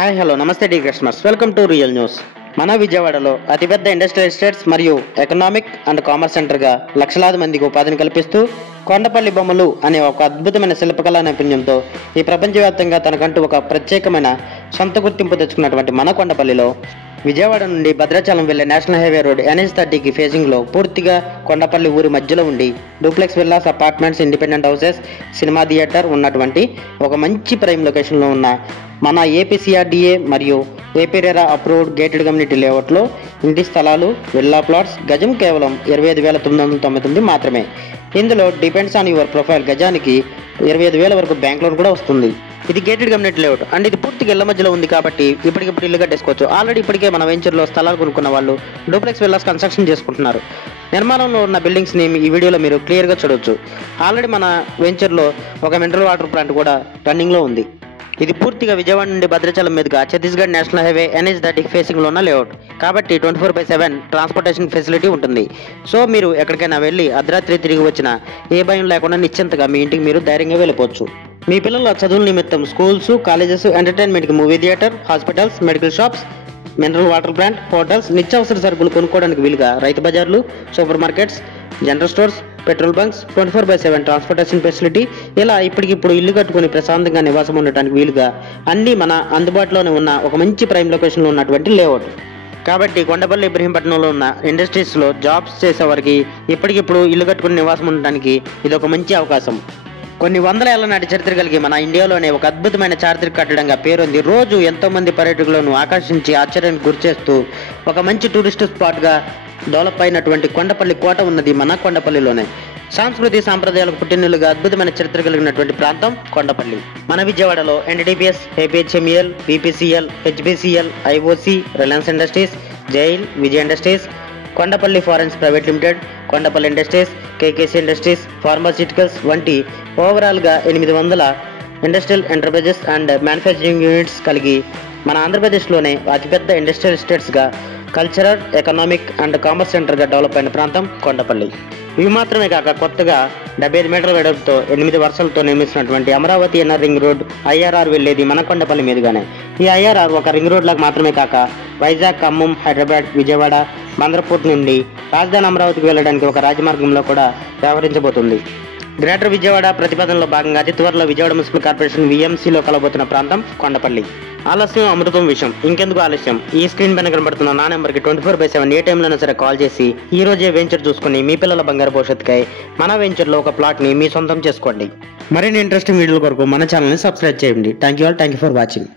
Hi hello నమస్తే the customers, welcome to real news. మన విజయవాడలో అతిపెద్ద ఇండస్ట్రియల్ ఎస్టేట్స్ మరియు ఎకనామిక్ అండ్ కామర్స్ సెంటర్గా లక్షలాది మందికి ఉపాధిని కల్పిస్తూ కొండపల్లి బొమ్మలు అనే ఒక అద్భుతమైన శిల్పకళా నైపుణ్యంతో ఈ ప్రపంచవ్యాప్తంగా తనకంటూ ఒక ప్రత్యేకమైన సొంత గుర్తింపు తెచ్చుకున్నటువంటి మన కొండపల్లిలో విజయవాడ నుండి భద్రాచలం వెళ్లే నేషనల్ హైవే రోడ్ NH30కి ఫేజింగ్లో పూర్తిగా కొండపల్లి ఊరి మధ్యలో ఉండి duplex villas, apartments, independent houses, cinema theatre ఉన్నటువంటి ఒక మంచి ప్రైమ్ లొకేషన్లో ఉన్న మన APCRDA మరియు ఏపీరేరా అప్రూవ్డ్ గేటెడ్ కమ్యూనిటీ లేఅవుట్లో ఇంటి స్థలాలు, విల్లా ప్లాట్స్ గజం కేవలం 25,999 మాత్రమే. ఇందులో డిపెండ్స్ ఆన్ యువర్ ప్రొఫైల్ గజానికి 25,000 వరకు బ్యాంక్ లోన్ కూడా వస్తుంది. ఇది గేటెడ్ కమ్యూనిటీ లేఅవుట్ అండ్ ఇది పూర్తిగా ఇళ్ల మధ్యలో ఉంది కాబట్టి ఇప్పటికిప్పుడు ఇల్లు కట్టేసుకోవచ్చు. ఆల్రెడీ ఇప్పటికే మన వెంచర్లో స్థలాలు కొనుక్కున్న వాళ్ళు డూప్లెక్స్ విల్లాస్ కన్స్ట్రక్షన్ చేసుకుంటున్నారు. నిర్మాణంలో ఉన్న బిల్డింగ్స్ని ఈ వీడియోలో మీరు క్లియర్గా చూడవచ్చు. ఆల్రెడీ మన వెంచర్లో ఒక మినరల్ వాటర్ ప్లాంట్ కూడా రన్నింగ్లో ఉంది. ఇది పూర్తిగా విజయవాడ నుండి భద్రాచలం మీదుగా ఛత్తీస్గఢ్ నేషనల్ హైవే NH30 ఫేసింగ్లో ఉన్న లేఅవుట్ కాబట్టి 24/7 ట్రాన్స్పోర్టేషన్ ఫెసిలిటీ ఉంటుంది. సో మీరు ఎక్కడికైనా వెళ్ళి అర్ధరాత్రి తిరిగి వచ్చినా ఏ భయం లేకుండా నిశ్చింతగా మీ ఇంటికి మీరు ధైర్యంగా వెళ్ళిపోవచ్చు. మీ పిల్లల చదువుల నిమిత్తం స్కూల్స్, కాలేజెస్, ఎంటర్టైన్మెంట్కి movie theatre, hospitals, medical shops, mineral water plant, hotels, నిత్యావసర సరుకులు కొనుక్కోవడానికి వీలుగా రైతు బజార్లు, super markets, general stores, petrol bunks, 24/7 transportation facility, ఇలా ఇప్పటికిప్పుడు ఇల్లు కట్టుకుని ప్రశాంతంగా నివాసం ఉండటానికి వీలుగా అన్నీ మన అందుబాటులోనే ఉన్న ఒక మంచి ప్రైమ్ లొకేషన్లో ఉన్నటువంటి లేఅవుట్. కాబట్టి కొండపల్లి ఇబ్రహీంపట్నంలో ఉన్న ఇండస్ట్రీస్లో జాబ్స్ చేసేవారికి ఇప్పటికిప్పుడు ఇల్లు కట్టుకుని నివాసం ఉండటానికి ఇది ఒక మంచి అవకాశం. కొన్ని వందల ఏళ్ల నాటి చరిత్ర కలిగి మన ఇండియాలోనే ఒక అద్భుతమైన చారిత్రక కట్టడంగా పేరొంది. రోజు ఎంతో మంది పర్యాటకులను ఆకర్షించి ఆశ్చర్యానికి గురిచేస్తూ ఒక మంచి టూరిస్ట్ స్పాట్గా డెవలప్ అయినటువంటి కొండపల్లి కోట ఉన్నది మన కొండపల్లిలోనే. సంస్కృతి సాంప్రదాయాలకు పుట్టినలుగా అద్భుతమైన చరిత్ర కలిగినటువంటి ప్రాంతం కొండపల్లి. మన విజయవాడలో NTPS, APHMEL, BPCL, HPCL, IOC, Reliance industries, జైల్, విజయ్ ఇండస్ట్రీస్, కొండపల్లి ఫారెన్స్ private limited, Kondapalli industries, KKC industries, pharmaceuticals వంటి ఓవరాల్గా 800 industrial enterprises and manufacturing units కలిగి మన ఆంధ్రప్రదేశ్లోనే అతిపెద్ద ఇండస్ట్రియల్ ఎస్టేట్స్గా, కల్చరల్, ఎకనామిక్ అండ్ కామర్స్ సెంటర్గా డెవలప్ అయిన ప్రాంతం కొండపల్లి. ఇవి మాత్రమే కాక కొత్తగా 75 మీటర్ల వెడల్పుతో 8 వరుసలతో నిర్మిస్తున్నటువంటి Amaravati inner ring road IRR వెళ్ళేది మన కొండపల్లి మీదుగానే. ఈ IRR ఒక రింగ్ రోడ్ లాగా మాత్రమే కాక వైజాగ్, ఖమ్మం, హైదరాబాద్, విజయవాడ, బందర్పూర్ నుండి రాజధాని అమరావతికి వెళ్ళడానికి ఒక రాజమార్గంలో కూడా వ్యవహరించబోతుంది. గ్రేటర్ విజయవాడ ప్రతిపాదనలో భాగంగా అతి త్వరలో విజయవాడ మున్సిపల్ కార్పొరేషన్ VMCలో కలబోతున్న ప్రాంతం కొండపల్లి. ఆలస్యం అమృతం విషయం, ఇంకెందుకు ఆలస్యం? ఈ స్క్రీన్ పైన కనబడుతున్న నా నెంబర్కి 24/7 ఏ టైంలోనైనా సరే కాల్ చేసి ఈ రోజే వెంచర్ చూసుకుని మీ పిల్లల బంగారు భవిష్యత్తుకై మన వెంచర్లో ఒక ప్లాట్ని మీ సొంతం చేసుకోండి. మరిన్ని ఇంట్రెస్టింగ్ వీడియోల కొరకు మన ఛానల్ని సబ్స్క్రైబ్ చేయండి. Thank you for watching.